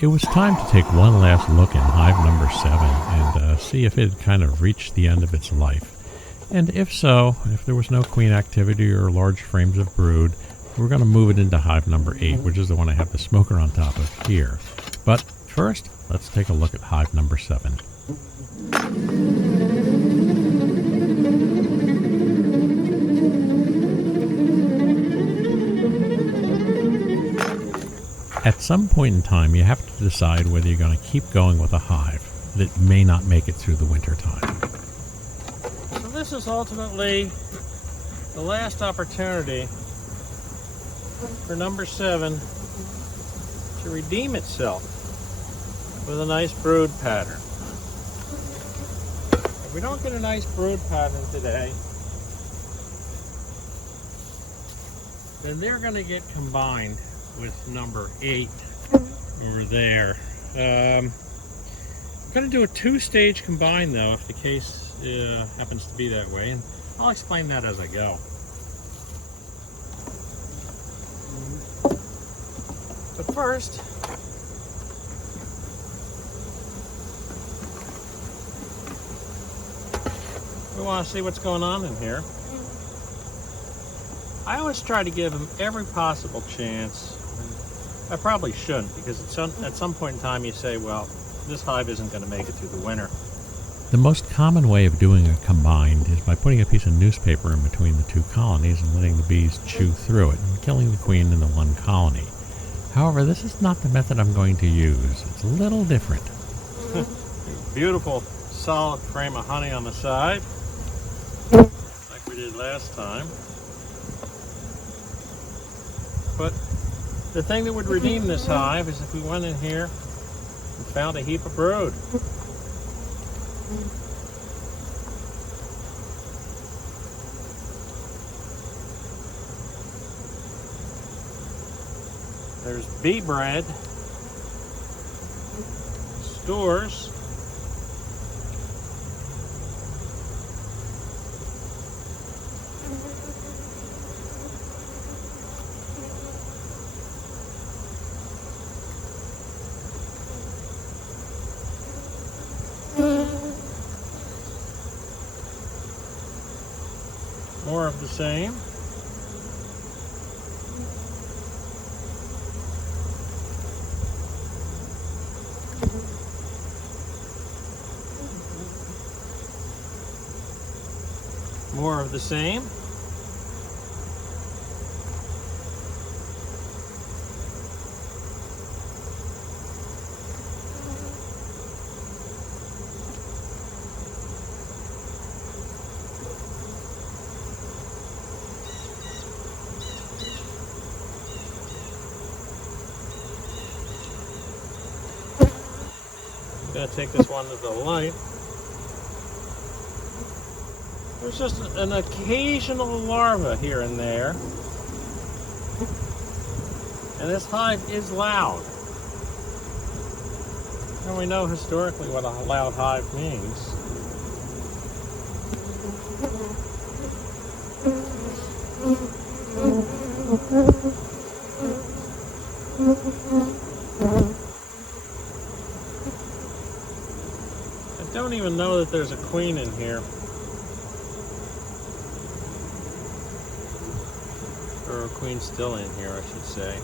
It was time to take one last look in hive number 7 and see if it had kind of reached the end of its life. And if so, if there was no queen activity or large frames of brood, we're going to move it into hive number 8, which is the one I have the smoker on top of here. But first, let's take a look at hive number 7. At some point in time, you have to decide whether you're going to keep going with a hive that may not make it through the winter time. So this is ultimately the last opportunity for number 7 to redeem itself with a nice brood pattern. If we don't get a nice brood pattern today, then they're going to get combined with number 8 over there. I'm going to do a 2-stage combine though, if the case happens to be that way, and I'll explain that as I go. But first, we want to see what's going on in here. I always try to give them every possible chance. I probably shouldn't, because at some point in time you say, well, this hive isn't going to make it through the winter. The most common way of doing a combined is by putting a piece of newspaper in between the two colonies and letting the bees chew through it and killing the queen in the one colony. However, this is not the method I'm going to use. It's a little different. Beautiful solid frame of honey on the side, like we did last time. But the thing that would redeem this hive is if we went in here and found a heap of brood. There's bee bread, stores, more of the same. More of the same. I'm going to take this one to the light. There's just an occasional larva here and there. And this hive is loud. And we know historically what a loud hive means. I don't even know that there's a queen in here. Or a queen still in here, I should say.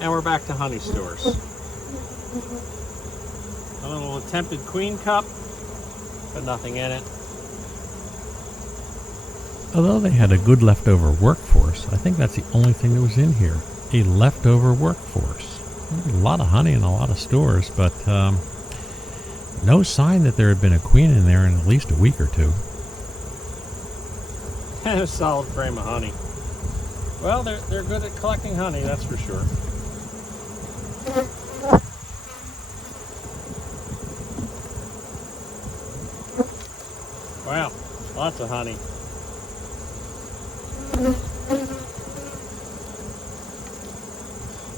And we're back to honey stores. A little attempted queen cup, but nothing in it. Although they had a good leftover workforce, I think that's the only thing that was in here. A leftover workforce. A lot of honey and a lot of stores, but no sign that there had been a queen in there in at least a week or two. And a solid frame of honey. Well, they're good at collecting honey, that's for sure. Wow, lots of honey.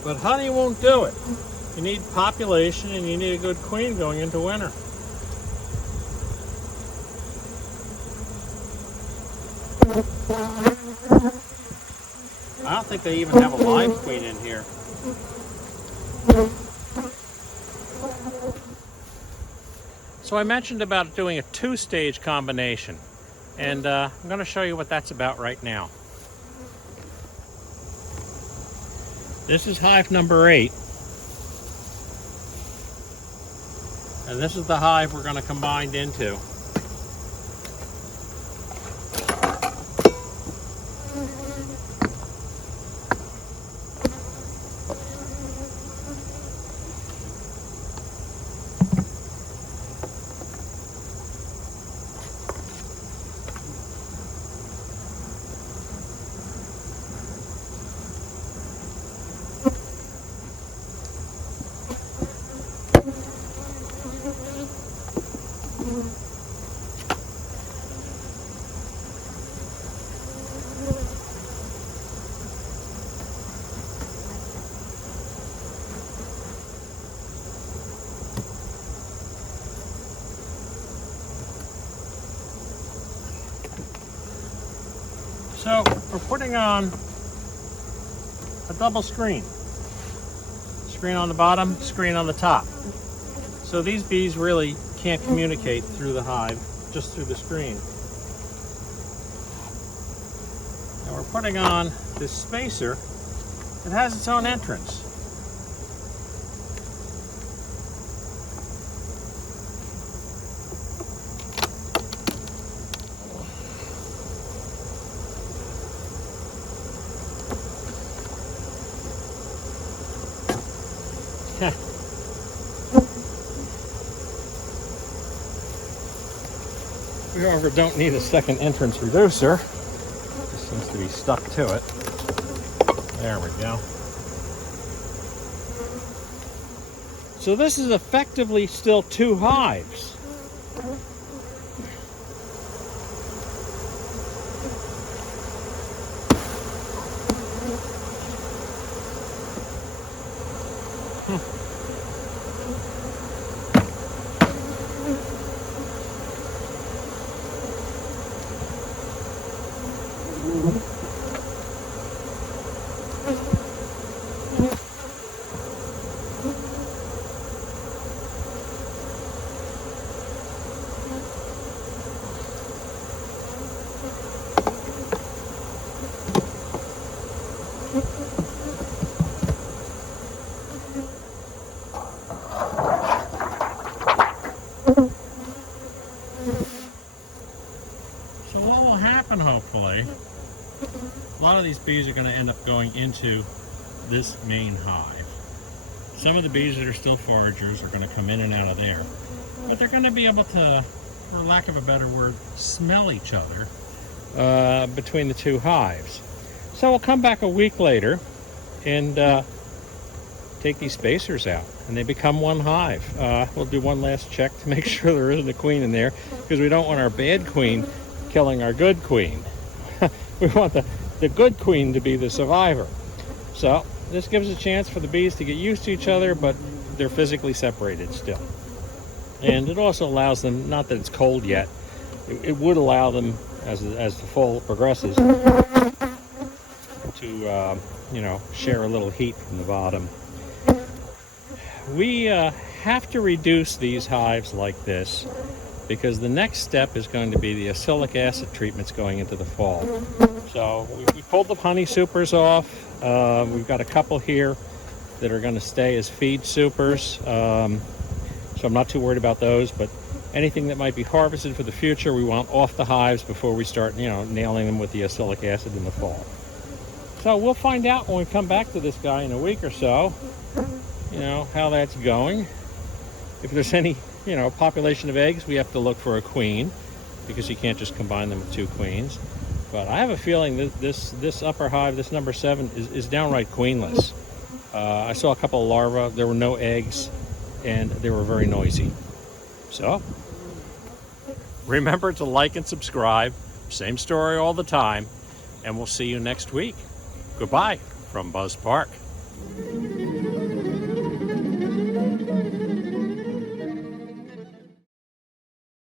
But honey won't do it. You need population and you need a good queen going into winter. I don't think they even have a live queen in here. So I mentioned about doing a two-stage combination, and I'm going to show you what that's about right now. This is hive number 8, and this is the hive we're going to combine into. So we're putting on a double screen. Screen on the bottom, screen on the top. So these bees really can't communicate through the hive, just through the screen. And we're putting on this spacer that has its own entrance. We, however, don't need a second entrance reducer. It seems to be stuck to it. There we go. So this is effectively still 2 hives. So what will happen, hopefully, a lot of these bees are going to end up going into this main hive. Some of the bees that are still foragers are going to come in and out of there, but they're going to be able to, for lack of a better word, smell each other between the 2 hives. So we'll come back a week later and take these spacers out, and they become 1 hive. We'll do one last check to make sure there isn't a queen in there, because we don't want our bad queen killing our good queen. We want the good queen to be the survivor. So this gives a chance for the bees to get used to each other, but they're physically separated still. And it also allows them, not that it's cold yet, it would allow them, as the fall progresses, to share a little heat from the bottom. We have to reduce these hives like this, because the next step is going to be the acylic acid treatments going into the fall. So we pulled the honey supers off. We've got a couple here that are going to stay as feed supers. So I'm not too worried about those, but anything that might be harvested for the future, we want off the hives before we start, nailing them with the acylic acid in the fall. So we'll find out when we come back to this guy in a week or so, how that's going. If there's any, population of eggs, we have to look for a queen, because you can't just combine them with 2 queens. But I have a feeling that this upper hive, this number 7, is downright queenless. I saw a couple of larvae. There were no eggs, and they were very noisy. So, remember to like and subscribe. Same story all the time. And we'll see you next week. Goodbye from Buzz Park.